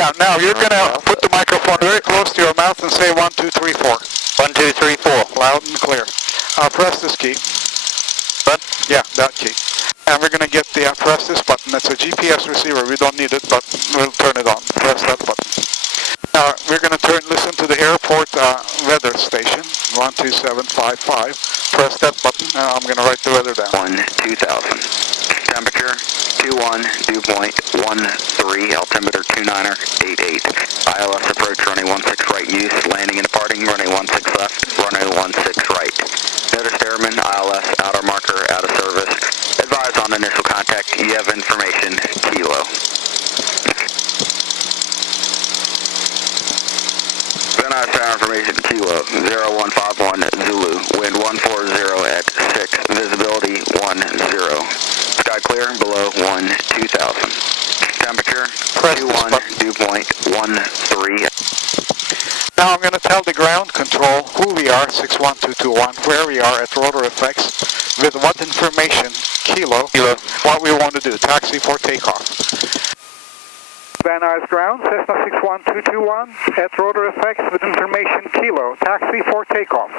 Yeah, now you're going to put the microphone very close to your mouth and say 1, 2, 3, 4. 1, 2, 3, 4. Loud and clear. Press this key. What? Yeah, that key. And we're going to get the, press this button. It's a GPS receiver. We don't need it, but we'll turn it on. Press that button. Now, we're going to listen to the airport weather station, 12755. Press that button, and I'm going to write the weather down. 2000. Temperature, 21, dew point, 13, altimeter 29er, 88. ILS approach, runway 16 right use, landing and departing, runway 16 left, runway 16 right. Notice airman, ILS, outer marker, out of service. Advise on initial contact, you have information, Kilo. Then I have information, Kilo, 0151 Zulu, wind 140 at 6, visibility 10. Sky clear, below 2000. Temperature, 21, dew point 13. Now I'm going to tell the ground control who we are, 61221, where we are at Rotor FX, with what information, Kilo, what we want to do, taxi for takeoff. Van Nuys ground, Cessna 61221, at Rotor FX with information, Kilo, taxi for takeoff.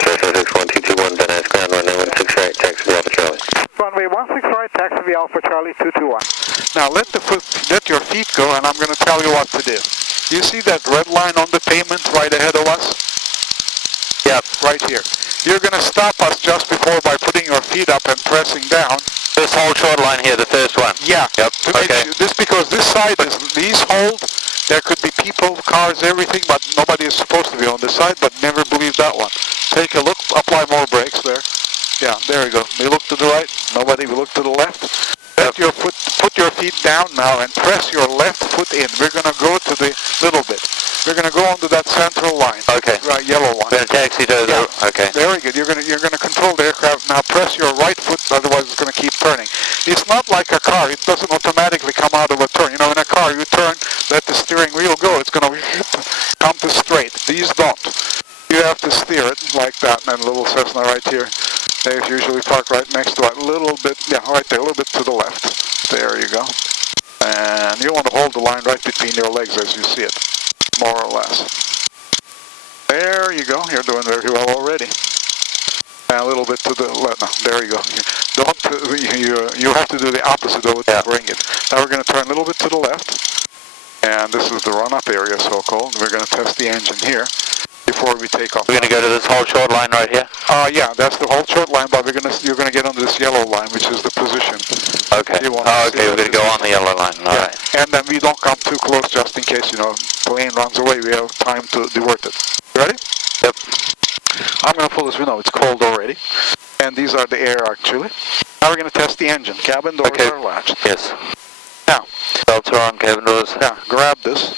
Cessna 61221, Van Nuys ground, runway 16 right, taxi Alpha Charlie. Runway 16 right, taxi Alpha Charlie 221. Now let your feet go, and I'm going to tell you what to do. You see that red line on the pavement right ahead of us? Yep. Right here. You're going to stop us just before by putting your feet up and pressing down. This whole short line here, the first one? Yeah. Yep. Okay. Because this side is, these hold, there could be people, cars, everything, but nobody is supposed to be on this side, but never believe that one. Take a look, apply more brakes there. Yeah, there you go. We look to the right, nobody, we look to the left. Let your foot, put your feet down now and press your left foot in. We're going to go to the little bit. We're going to go onto that central line. Okay. Right, yellow line. We're going to taxi to the... Yeah. Okay. Very good. You're going to control the aircraft. Now press your right foot, otherwise it's going to keep turning. It's not like a car. It doesn't automatically come out of a turn. You know, in a car, you turn, let the steering wheel go. It's going to come to straight. These don't. You have to steer it like that. And a little Cessna right here. They usually park right next to it. A little bit, yeah, right there, a little bit to the left. There you go. And you want to hold the line right between your legs as you see it, more or less. There you go. You're doing very well already. And a little bit to the left. No, there you go. You have to do the opposite of it to bring it. Now we're going to turn a little bit to the left. And this is the run-up area, so-called. We're going to test the engine here before we take off. We're going to go to this whole short line right here? Yeah, that's the whole short line, but you're going to get on this yellow line, which is the position. Okay. Okay, we're going to go on the yellow line. All right. And then we don't come too close just in case, plane runs away. We have time to divert it. You ready? Yep. I'm going to pull this window. It's cold already. And these are the air, actually. Now we're going to test the engine. Cabin doors are latched. Yes. Now. Belts are on, cabin doors. Now, grab this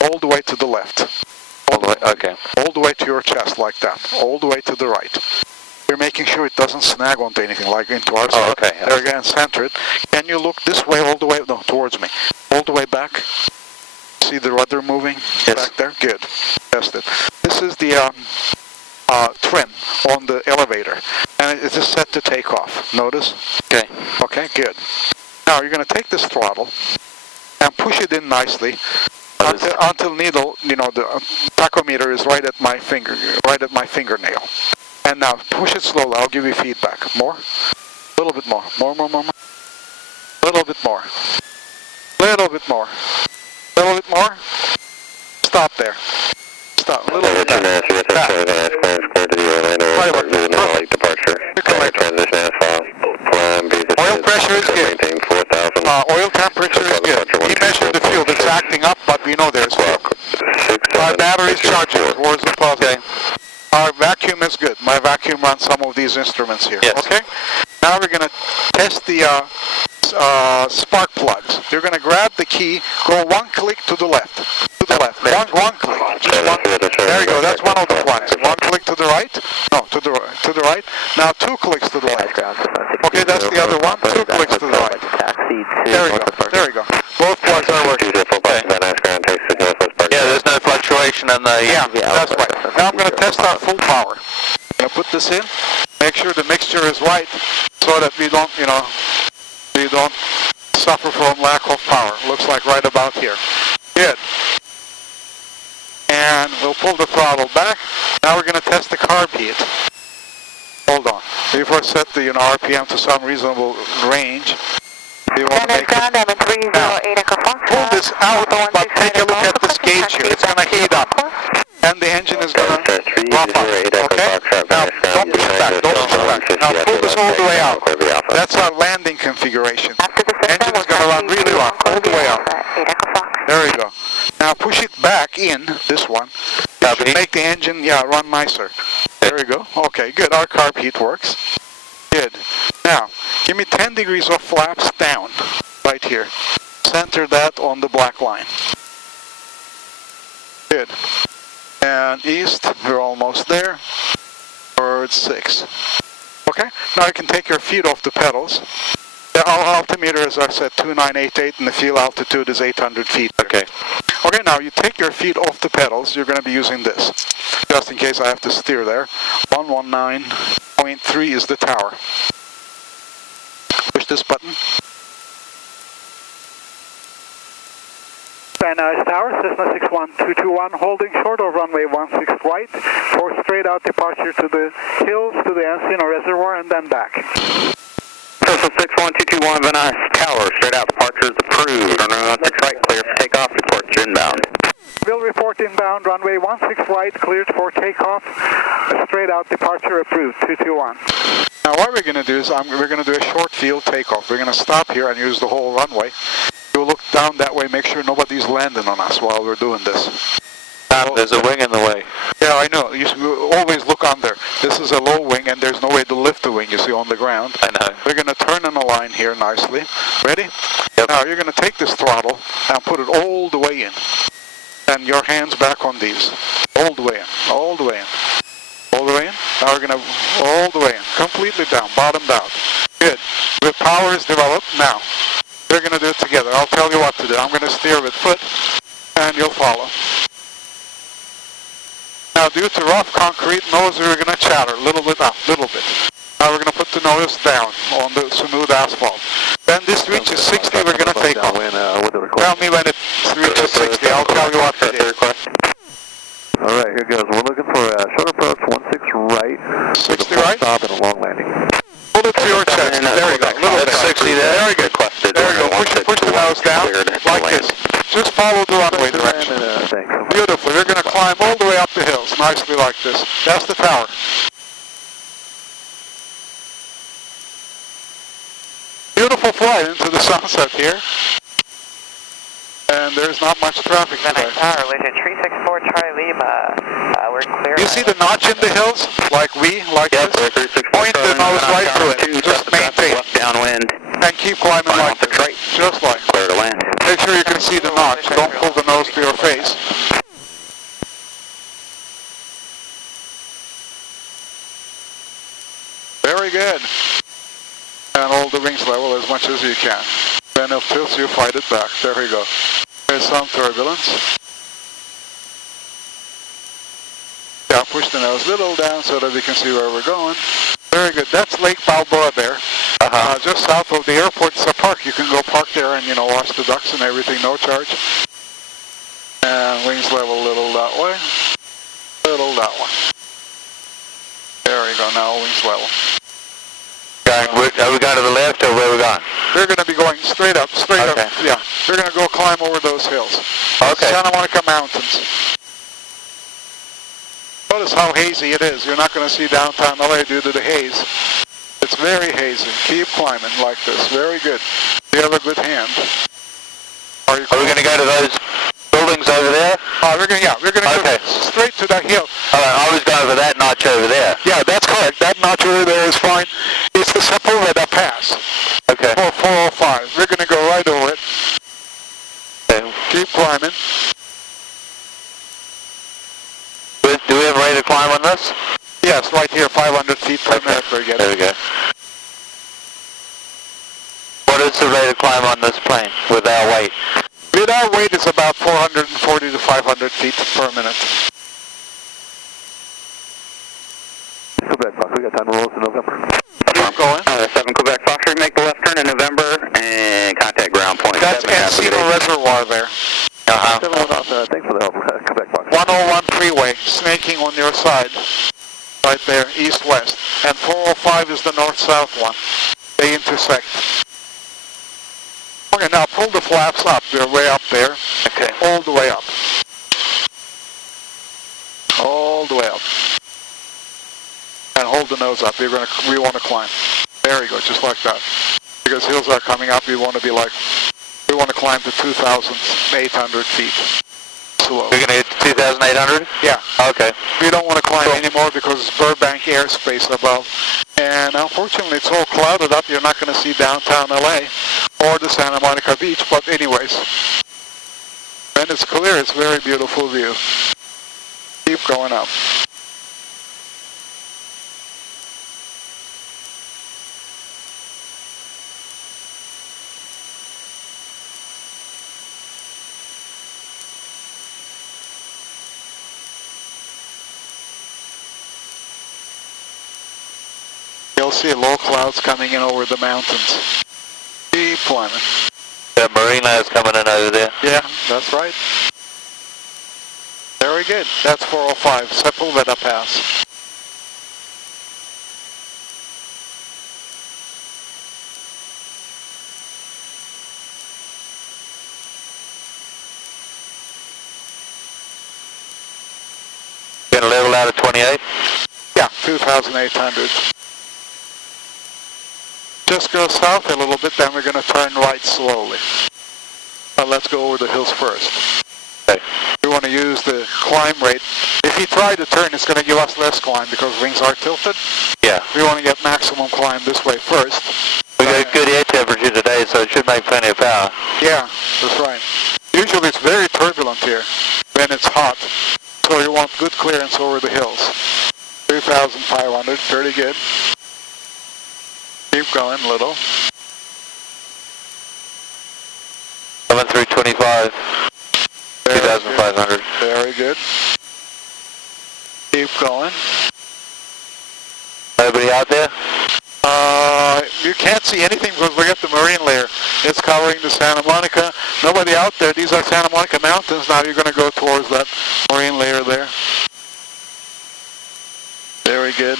all the way to the left. All the way, okay. All the way to your chest, like that. All the way to the right. We're making sure it doesn't snag onto anything, like into our side. Okay. There again, center it. Can you look this way all the way? No, towards me. All the way back. See the rudder moving back there? Good. Test it. This is the trim on the elevator. And it is set to take off. Notice? Okay. Okay, good. Now you're going to take this throttle and push it in nicely. Until needle, the tachometer is right at my fingernail. And now push it slowly. I'll give you feedback. More. A little bit more. More. A little bit more. A little bit more. A little bit more. Stop there. Stop. A little bit more. Oil pressure is good. Oil temperature is good. We measured the fuel. It's acting up, but we know there's fuel. Our battery is charging towards the positive. Our vacuum is good. My vacuum runs some of these instruments here. Yes. Okay? Now we're going to test the spark plugs. You're going to grab the key, go one click to the left. To the left. One click. Just one. There you go. That's one of the plugs. One click to the right. No, to the right. Now two clicks to the left. Okay, that's the other one. Two clicks to the right. There you go. There you go. Both plugs are working. Yeah, there's no fluctuation in the... Yeah, that's right. Now I'm going to test our full power. I'm going to put this in, make sure the mixture is right, so that we don't suffer from lack of power. Looks like right about here. Good. And we'll pull the throttle back. Now we're going to test the carb heat. Hold on. Before set the RPM to some reasonable range, we want to make it. Now, pull this out, but take a look at this gauge here. It's going to heat up. And the engine is going to drop up. Okay? Now, don't push it back. Don't push it back. Now, pull this all the way out. That's our landing configuration. Engine is going to run really long, all the way out. There we go. Now, push it back in, this one. It should make the engine, run nicer. There we go. Okay, good. Our carb heat works. Good. Now, give me 10 degrees of flaps down, right here. Center that on the black line. Good. And east, we're almost there. Forward 6. Okay, now you can take your feet off the pedals. The altimeter, as I said, 2988, and the field altitude is 800 feet. Okay. Okay, now you take your feet off the pedals. You're going to be using this, just in case I have to steer there. 119.3 is the tower. Push this button. Van Nuys Tower, Cessna 61221, holding short of runway 16 right for straight out departure to the hills, to the Encino Reservoir, and then back. Cessna 61221, Van Nuys Tower, straight out departure is approved. Runway 16 right, clear for takeoff, report to inbound. We'll report inbound, runway 16 right, cleared for takeoff, straight out departure approved, 221. Now what we're going to do is we're going to do a short field takeoff. We're going to stop here and use the whole runway. You'll look down that way, make sure nobody's landing on us while we're doing this. There's a wing in the way. Yeah, I know. You should always look on there. This is a low wing and there's no way to lift the wing, you see, on the ground. I know. We're going to turn in a line here nicely. Ready? Yep. Now you're going to take this throttle and put it all the way in. And your hands back on these. All the way in. All the way in. All the way in. Now we're going to all the way in. Completely down. Bottomed out. Good. With power is developed. Now, we're going to do it together. I'll tell you what to do. I'm going to steer with foot, and you'll follow. Now, due to rough concrete, nose we're going to chatter a little bit up, little bit. Now we're going to put the nose down on the smooth asphalt. When this reaches 60, we're going to take off. Tell me when it reaches 60. I'll tell you what to do. All right, here goes. We're looking for a short approach, 16 right. 60 right? Stop and a long landing. Pull it to your chest. There you go. Little bit. 60 there. Very good. There you go. Push the nose down like this. Just follow the runway direction. Beautiful. We're going to climb all the way up the hills, nicely like this. That's the tower. Beautiful flight into the sunset here. And there's not much traffic today. Tower, with a 364 Charlie Lima, we're clear. You see the notch in the hills? Like this? Point the nose right through it. Just maintain. Downwind. And keep climbing like this. Right. Just like. Clear to land. Make sure you can see the notch. Don't pull the nose to your face. Very good. And hold the wings level as much as you can. Then it tilts you, fight it back. There we go. There's some turbulence. Yeah, push the nose a little down so that we can see where we're going. Very good. That's Lake Balboa there. Just south of the airport. It's a park. You can go park there and, watch the ducks and everything, no charge. And wings level a little that way. Little that way. There we go. Now wings level. Are we going to the left or where are we going? We're going to be going straight up, up. Yeah, we're going to go climb over those hills. Okay. Santa Monica Mountains. Notice how hazy it is. You're not going to see downtown LA due to the haze. It's very hazy. Keep climbing like this. Very good. You have a good hand. Are we going to go to those buildings over there? We're going to go straight to that hill. I was going for that notch over there. Yeah, that's correct. That notch over there is fine. It's the Sepulveda Pass. Okay. 405. We're going to go right over it. Okay. Keep climbing. Do we have a rate of climb on this? Yes, right here, 500 feet per minute we're getting. There we go. What is the rate of climb on this plane with our weight? With our weight is about 440 to 500 feet per minute. Quebec Fox, we got time to roll us in November. Keep going. 7 Quebec Fox, make the left turn in November and contact ground. That's Encino Reservoir there. 71 off, thanks for the help. Quebec box. 101 freeway, snaking on your side. Right there, east-west. And 405 is the north-south one. They intersect. Okay, now pull the flaps up. They're way up there. Okay. All the way up. All the way up. And hold the nose up. We want to climb. There you go, just like that. Because hills are coming up, we want to climb to 2,800 feet. Slow. We're going to get to 2,800? Yeah. Okay. We don't want to climb anymore because it's Burbank airspace above. And unfortunately, it's all clouded up. You're not going to see downtown LA or the Santa Monica Beach. But anyways, when it's clear, it's a very beautiful view. Keep going up. You'll see low clouds coming in over the mountains. Keep climbing. That marina is coming in over there. Yeah, that's right. Very good. That's 405, Sepulveda Pass. Going to level out at 28? Yeah, 2,800. Just go south a little bit, then we're going to turn right slowly. Let's go over the hills first. Okay. We want to use the climb rate. If you try to turn, it's going to give us less climb because wings are tilted. Yeah. We want to get maximum climb this way first. We got good air temperature today, so it should make plenty of power. Yeah, that's right. Usually it's very turbulent here when it's hot. So you want good clearance over the hills. 2,500, pretty good. Keep going a little. Coming through 25, 2,500. Very good. Keep going. Nobody out there? You can't see anything because look at the marine layer. It's covering the Santa Monica. Nobody out there. These are Santa Monica Mountains. Now you're going to go towards that marine layer there. Very good.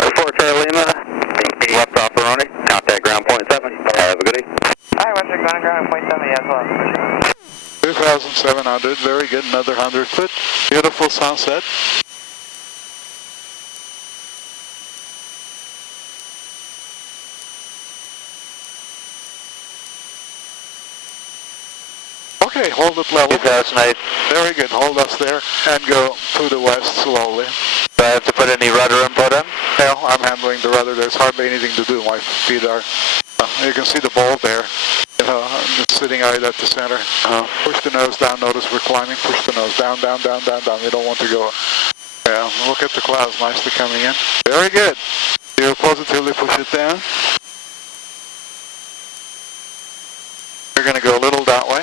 Report Charlie Lima, left off running, contact ground point 7. Have a good day. Alright, what's your ground point 7 as well? 2,700, very good, another 100 foot. Beautiful sunset. Okay, hold it level. 2008. Very good, hold us there and go to the west slowly. Do I have to put any rudder input in? No, I'm handling the rudder. There's hardly anything to do. My feet are, you can see the ball there. It's sitting right at the center. Push the nose down. Notice we're climbing. Push the nose down, down, down, down, down. We don't want to go. Yeah, look at the clouds nicely coming in. Very good. You positively push it down. You're going to go a little that way.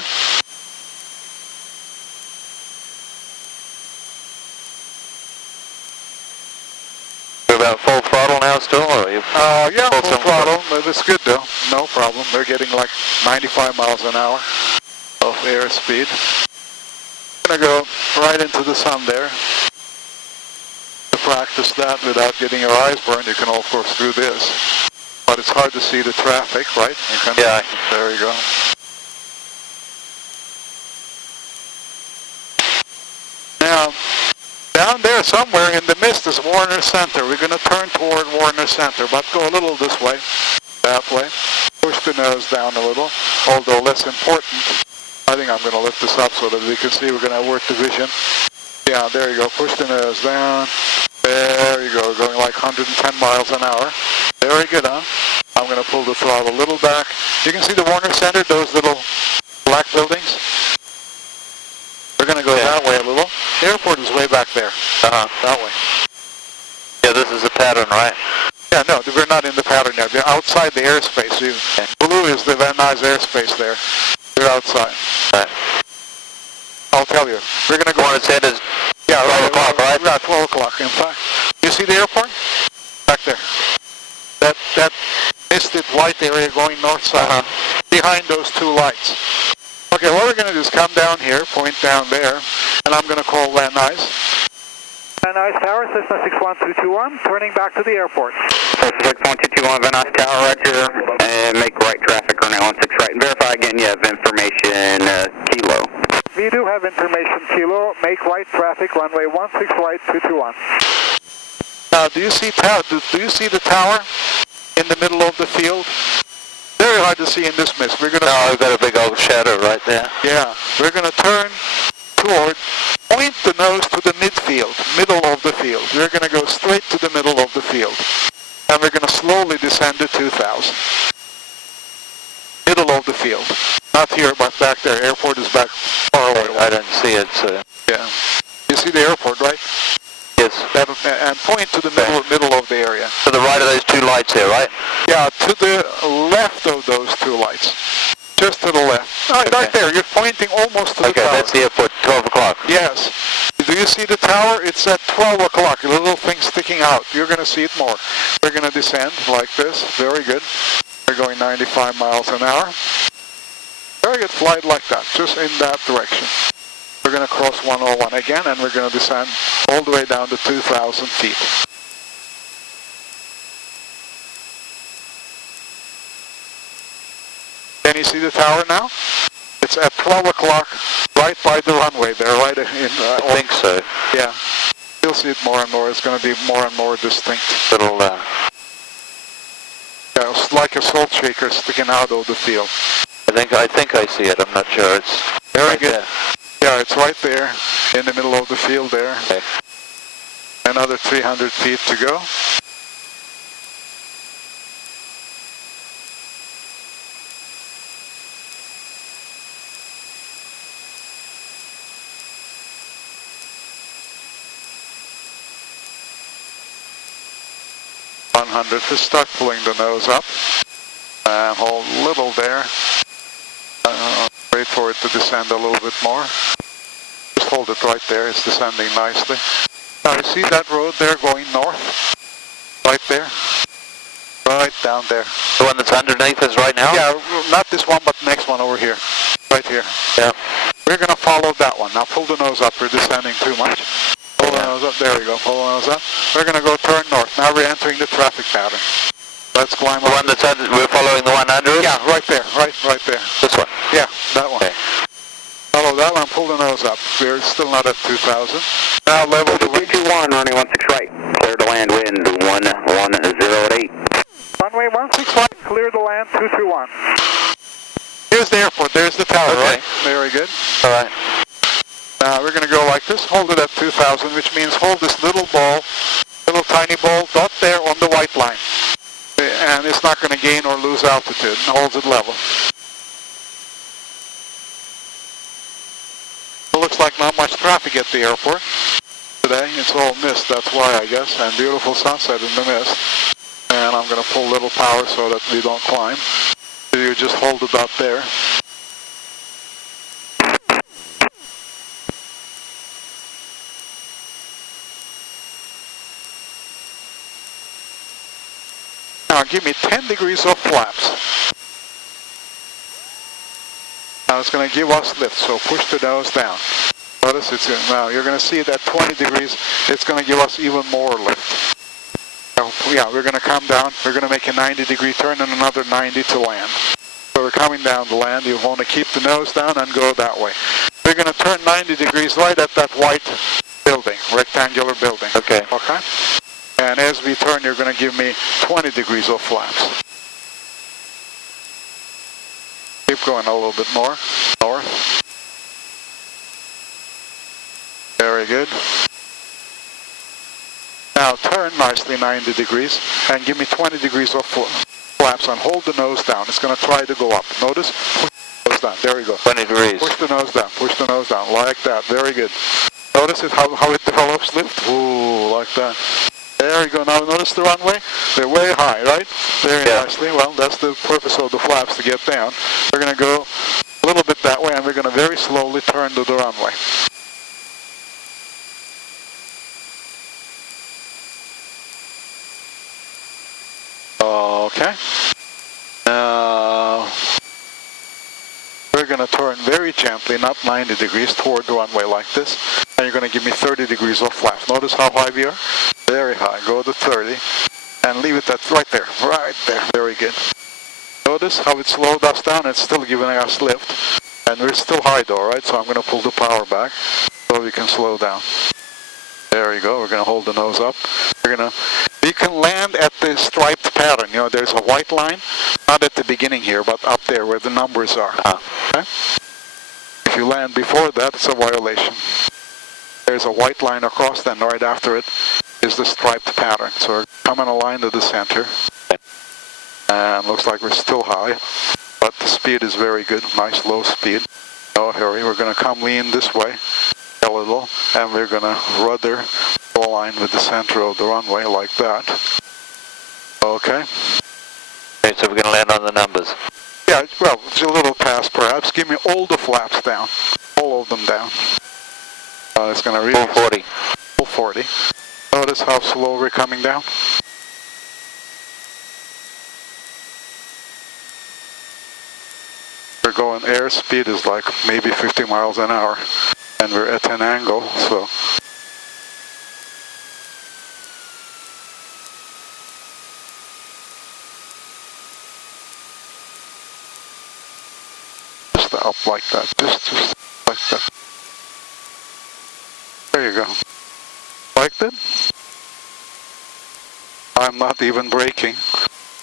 About full throttle now still? Or you yeah, full throttle, but it's good though. No problem. They're getting like 95 miles an hour of airspeed. Gonna go right into the sun there. To practice that without getting your eyes burned, you can of course do this. But it's hard to see the traffic, right? You can, yeah. There you go. Now, down there somewhere in the mist is Warner Center. We're going to turn toward Warner Center, but go a little this way, that way. Push the nose down a little, although less important. I think I'm going to lift this up so that we can see we're going to work the vision. Yeah, there you go. Push the nose down. There you go, going like 110 miles an hour. Very good, huh? I'm going to pull the throttle a little back. You can see the Warner Center, those little black buildings. We're going to go that way a little. The airport is way back there. That way. Yeah, this is a pattern, right? Yeah, no, we're not in the pattern yet. We're outside the airspace. Blue is the Van Nuys airspace there. We're outside. Right. I'll tell you. We're going to go on its head. Yeah, 12 o'clock, right? Yeah, 12 o'clock, in fact. You see the airport? Back there. That misted white area going north-south behind those two lights. Okay, what we're going to do is come down here, point down there, and I'm going to call Van Nuys. Van Nuys Tower, Cessna 61221, turning back to the airport. Cessna 61221, Van Nuys Tower, roger, and make right traffic, runway 16 right, and verify again you have information, Kilo. We do have information, Kilo, make right traffic, runway 16 right, 221. Now, do you see the tower in the middle of the field? Very hard to see in this mist. We're gonna. No, I've got a big old shadow right there. Yeah, we're gonna turn toward, point the nose to the midfield, middle of the field. We're gonna go straight to the middle of the field, and we're gonna slowly descend to 2,000. Middle of the field, not here, but back there. Airport is back far away. I don't see it, so. Yeah, you see the airport, right? Yes. And point to the middle of the area. To the right of those two lights here, right? Yeah, to the left of those two lights. Just to the left. Oh, okay. Right there. You're pointing almost to the tower. Okay, that's the airport, 12 o'clock. Yes. Do you see the tower? It's at 12 o'clock. A little thing sticking out. You're going to see it more. We're going to descend like this. Very good. We're going 95 miles an hour. Very good flight like that. Just in that direction. We're going to cross 101 again, and we're going to descend all the way down to 2,000 feet. Can you see the tower now? It's at 12 o'clock, right by the runway there, right in... I think so. Yeah. You'll see it more and more. It's going to be more and more distinct. Little, yeah, it's like a salt shaker sticking out of the field. I think I see it. I'm not sure. It's very right good. There. Yeah, it's right there in the middle of the field there. Okay. Another 300 feet to go. To start pulling the nose up and hold a little there. Wait for it to descend a little bit more. Just hold it right there. It's descending nicely. Now you see that road there going north? Right there? Right down there. The one that's underneath us right now? Yeah, not this one, but the next one over here. Right here. Yeah. We're going to follow that one. Now pull the nose up. We're descending too much. Pull the nose up. There we go. Pull the nose up. We're going to go turn north. Now we're entering the traffic pattern. Let's climb the one that's under, we're following the one under us? Yeah, right there. Right there. This one? Yeah, that one. Okay. Follow that one. Pull the nose up. We're still not at 2,000. Now level the wind. 221, runway 16 right. Clear to land, wind 110 at 8. Runway 16 right, clear to land 221. Here's the airport. There's the tower, okay. Right? Very good. All right. We're going to go like this. Hold it at 2,000, which means hold this little ball, little tiny ball, dot there on the white line. And it's not going to gain or lose altitude. It holds it level. It looks like not much traffic at the airport today. It's all mist, that's why, I guess, and beautiful sunset in the mist. And I'm going to pull a little power so that we don't climb. So you just hold it up there. Now give me 10 degrees of flaps. Now it's going to give us lift, so push the nose down. Notice it's in, now you're going to see that 20 degrees, it's going to give us even more lift. So, yeah, we're going to come down, we're going to make a 90-degree turn and another 90 to land. So we're coming down to land, you want to keep the nose down and go that way. We're going to turn 90 degrees right at that white building, rectangular building. Okay. Okay? And as we turn, you're going to give me 20 degrees of flaps. Keep going a little bit more, north. Very good. Now turn nicely 90 degrees and give me 20 degrees of flaps and hold the nose down. It's going to try to go up. Notice? Push the nose down. There we go. 20 degrees. Push the nose down. Push the nose down. Like that. Very good. Notice it, how it develops lift? Ooh, like that. There you go. Now notice the runway? They're way high, right? Very nicely. Well, that's the purpose of the flaps, to get down. We're going to go a little bit that way, and we're going to very slowly turn to the runway. Okay. going to turn very gently, not 90 degrees, toward the runway like this. And you're going to give me 30 degrees of flaps. Notice how high we are? Very high. Go to 30. And leave it at right there. Right there. Very good. Notice how it slowed us down. It's still giving us lift. And we're still high though, right? So I'm going to pull the power back so we can slow down. There you go. We're going to hold the nose up. You can land at the striped pattern. You know, there's a white line, not at the beginning here, but up there where the numbers are. Okay? If you land before that, it's a violation. There's a white line across, then right after it is the striped pattern. So we're coming aligned to the center. And looks like we're still high, but the speed is very good. Nice low speed. No hurry. We're going to come lean this way a little, and we're going to rudder align with the center of the runway like that. Okay. Okay, so we're going to land on the numbers. Yeah, well, it's a little past perhaps. Give me all the flaps down. All of them down. It's going to really... Full 40. Full 40. Notice how slow we're coming down. We're going, airspeed is like maybe 50 miles an hour. And we're at an angle, so... Just up like that, just like that. There you go. Like that? I'm not even braking.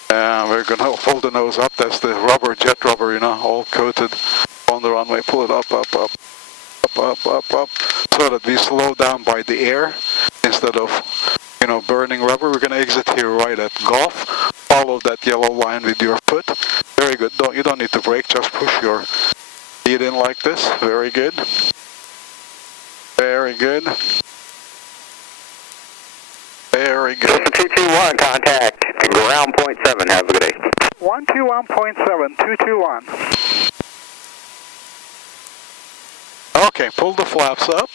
We're gonna pull the nose up, that's the rubber, jet rubber, you know, all coated on the runway. Pull it up, up, up. Up, so that we slow down by the air instead of, you know, burning rubber. We're going to exit here right at Golf. Follow that yellow line with your foot. Very good. You don't need to brake, just push your feet in like this. Very good. Very good. Very good. 221, contact ground point 7. Have a good day. 121.7, 221. Okay, pull the flaps up.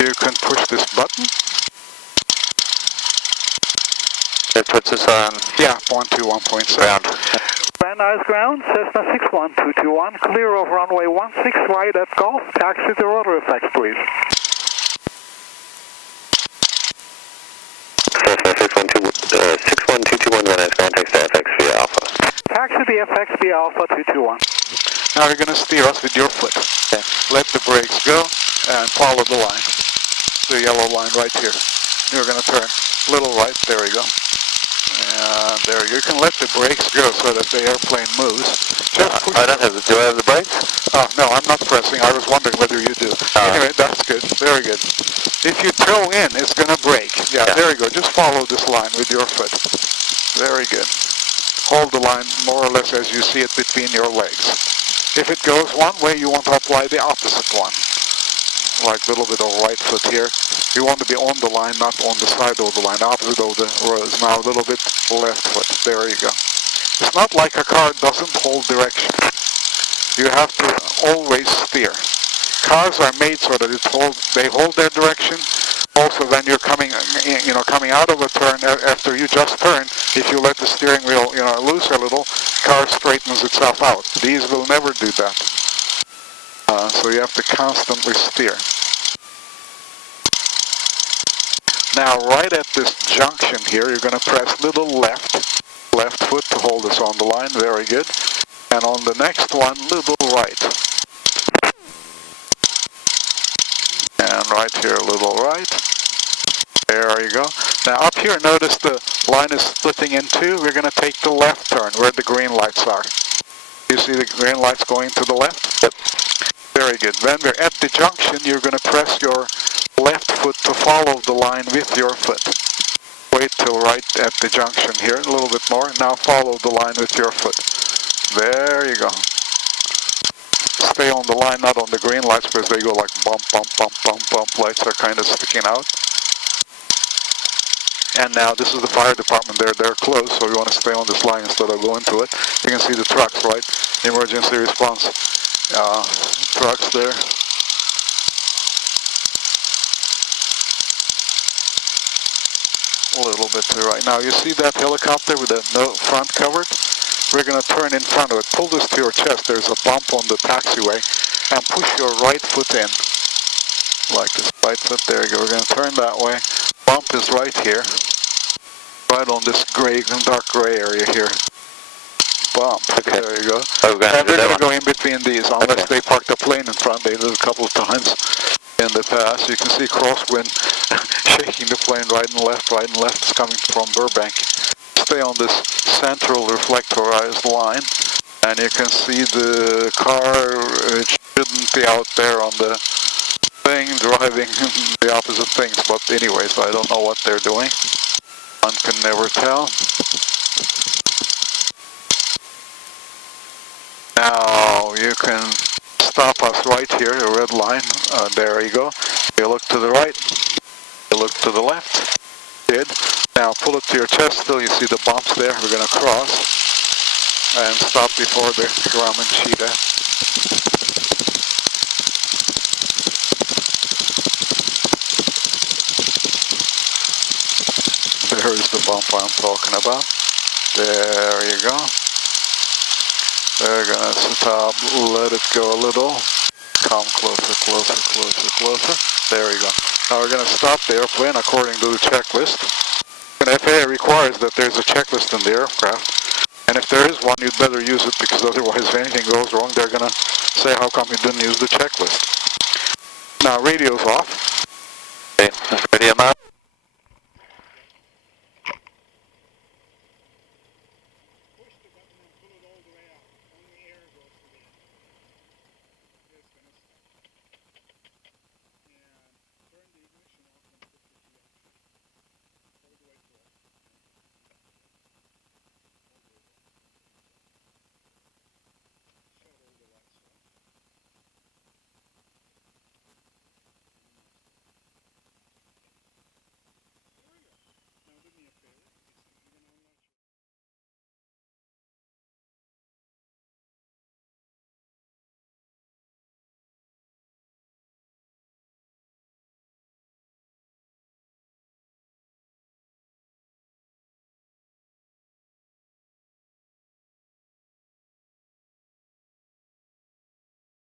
You can push this button. That puts us on... Yeah, 121.7. Ground. Grand Eyes Ground, Cessna 61221, clear of runway 16 right at Golf, taxi to ROTOR F, please. Cessna 61221, Grand Eyes Ground, taxi to FX via Alpha. Taxi to FX via Alpha 221. Now you're going to steer us with your foot. Okay. Let the brakes go and follow the line. The yellow line right here. You're going to turn a little right. There you go. And there you can let the brakes go so that the airplane moves. Just push I don't have the... Do I have the brakes? Oh, no, I'm not pressing. I was wondering whether you do. Anyway, that's good. Very good. If you toe in, it's going to brake. Yeah, there you go. Just follow this line with your foot. Very good. Hold the line more or less as you see it between your legs. If it goes one way, you want to apply the opposite one. Like a little bit of right foot here. You want to be on the line, not on the side of the line. Opposite of the road is now a little bit left foot. There you go. It's not like a car doesn't hold direction. You have to always steer. Cars are made so that they hold their direction. Also, when you're coming out of a turn, after you just turn, if you let the steering wheel, loose a little, the car straightens itself out. These will never do that. So you have to constantly steer. Now, right at this junction here, you're going to press little left foot to hold us on the line. Very good. And on the next one, little right. And right here, a little right. There you go. Now up here, notice the line is splitting in two. We're going to take the left turn where the green lights are. You see the green lights going to the left? Yep. Very good. When we're at the junction, you're going to press your left foot to follow the line with your foot. Wait till right at the junction here, a little bit more. Now follow the line with your foot. There you go. Stay on the line, not on the green lights, because they go like bump, bump, bump, bump, bump. Lights are kind of sticking out. And now this is the fire department. They're closed, so we want to stay on this line instead of going to it. You can see the trucks, right? Emergency response trucks there. A little bit to the right. Now you see that helicopter with the no front covered? We're going to turn in front of it. Pull this to your chest. There's a bump on the taxiway. And push your right foot in. Like this right foot. There you go. We're going to turn that way. Bump is right here. Right on this gray, dark gray area here. Bump. Okay. There you go. Oh, and they're going to go in between these unless they park the plane in front. They did a couple of times in the past. You can see crosswind shaking the plane right and left. It's coming from Burbank. Stay on this central reflectorized line, and you can see the car. It shouldn't be out there on the thing driving the opposite things, but anyways, I don't know what they're doing. One can never tell. Now you can stop us right here, the red line. There you go. You look to the right. You look to the left. Good. Now pull it to your chest still. You see the bumps there. We're going to cross and stop before the Grumman Cheetah. There is the bump I'm talking about. There you go. They're going to stop, let it go a little. Come closer. There you go. Now we're going to stop the airplane according to the checklist. And FAA requires that there's a checklist in the aircraft. And if there is one, you'd better use it, because otherwise if anything goes wrong, they're going to say, how come you didn't use the checklist? Now radio's off. Okay, radio map.